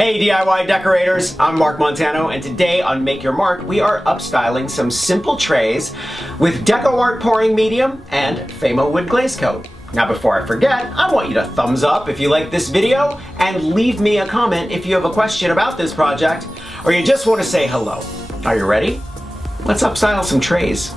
Hey DIY decorators, I'm Mark Montano, and today on Make Your Mark we are upstyling some simple trays with DecoArt pouring medium and Famowood glaze coat. Now before I forget, I want you to thumbs up if you like this video and leave me a comment if you have a question about this project or you just want to say hello. Are you ready? Let's upstyle some trays.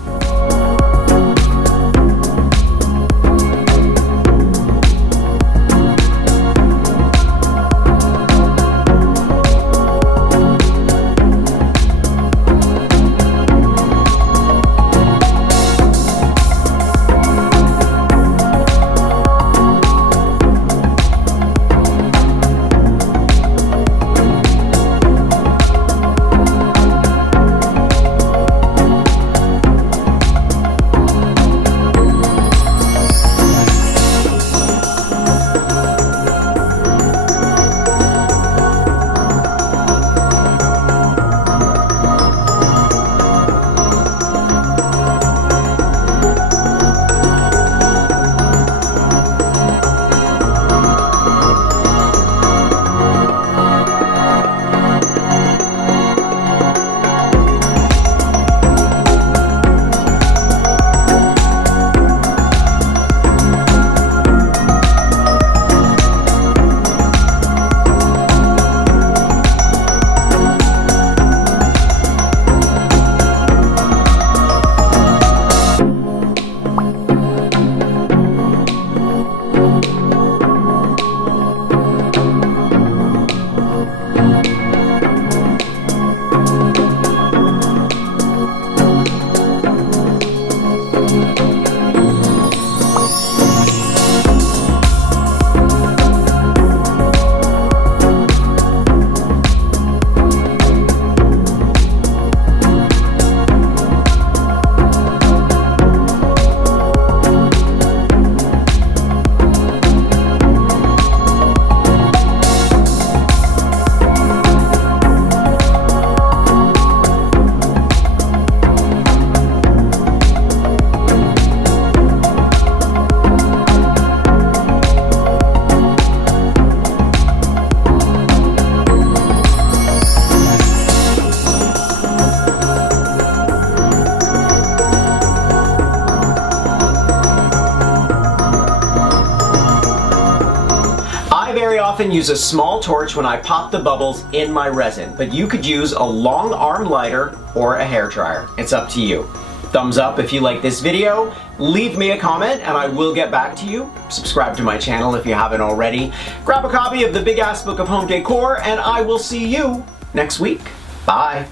I often use a small torch when I pop the bubbles in my resin, but you could use a long arm lighter or a hair dryer. It's up to you. Thumbs up if you like this video, leave me a comment and I will get back to you. Subscribe to my channel if you haven't already. Grab a copy of the Big Ass Book of Home Decor and I will see you next week. Bye.